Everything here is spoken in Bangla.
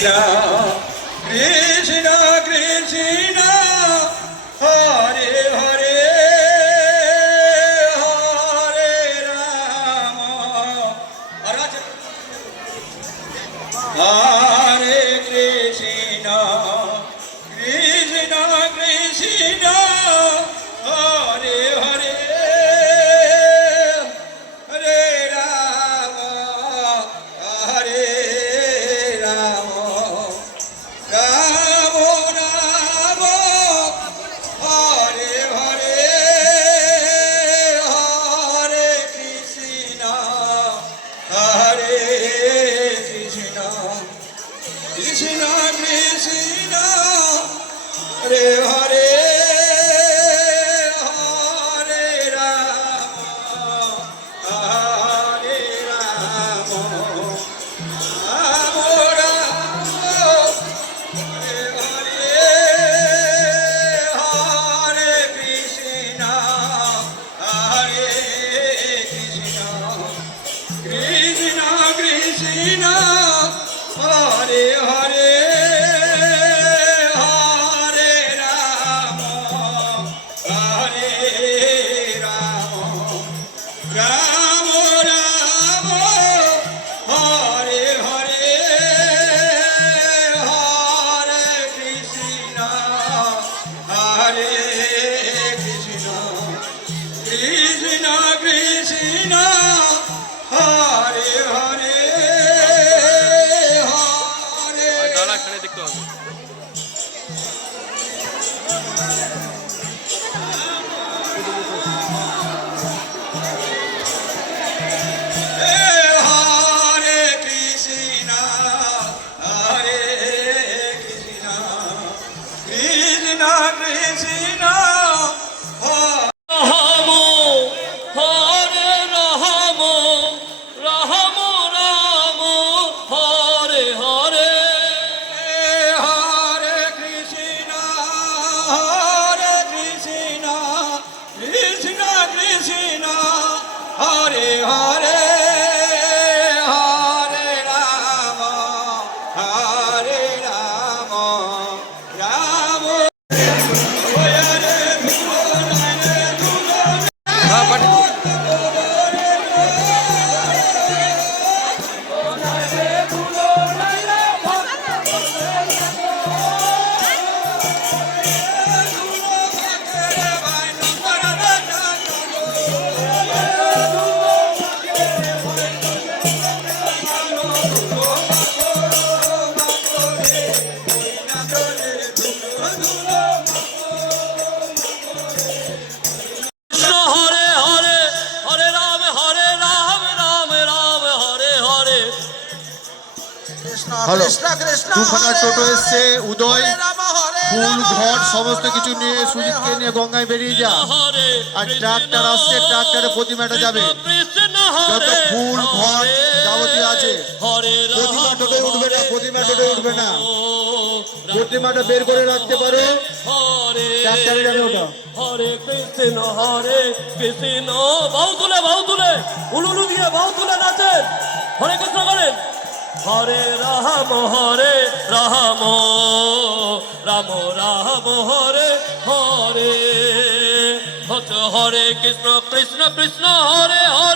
কৃষ্ণ কৃষ্ণ হরে হরে হরে রাম হরে কৃষ্ণ কৃষ্ণ কৃষ্ণ হরে হরে হরে রাম হরে রাম রাম রাম হরে হরে হরে কৃষ্ণ হরে কৃষ্ণ কৃষ্ণ কৃষ্ণ হরে হরে হরে রাম হরে রাম রাম রাম হরে হরে হরে কৃষ্ণ হরে কৃষ্ণ কৃষ্ণ কৃষ্ণ হরে হরে হরে রাম হরে রাম রাম রাম হরে হরে হরে কৃষ্ণ হরে কৃষ্ণ কৃষ্ণ কৃষ্ণ হরে হরে হরে ডালা এখানে দেখতে হবে। হরে কৃষ্ণ হরে কৃষ্ণ কৃষ্ণ কৃষ্ণ রাম হরে রাম রাম রাম হরে হরে হরে কৃষ্ণ কৃষ্ণ কৃষ্ণ হরে হরে হরে রাম হরে রাম রাম হরে হ্যাঁ পাঠিয়ে কৃষ্ণ হরে হরে হরে রাম রাম রাম হরে হরে হ্যালো, দুখানা টোটো এসছে, উদয় ফুল ঘর সমস্ত কিছু নিয়ে সুজিতকে নিয়ে গঙ্গায় বেরিয়ে যা। হরে আর ট্রাক্টর আসছে, ট্রাক্টরে প্রতিমাটা যাবে, কৃষ্ণ যত হরে ফুল ঘর যাবতীয় আছে। হরে প্রতিমা টোটোয় উঠবে না, প্রতিমা টোটোয় উঠবে না, প্রতিমাটা বের করে রাখতে পারো, হরে ট্রাক্টরে যাবে ওটা। হরে কৃষ্ণ বাউ তুলে উলুলু দিয়ে বাউ তুলে নাচেন, হরে কৃষ্ণ করেন। হরে রাম রাম রাম হরে হরে হরে কৃষ্ণ কৃষ্ণ কৃষ্ণ হরে হরে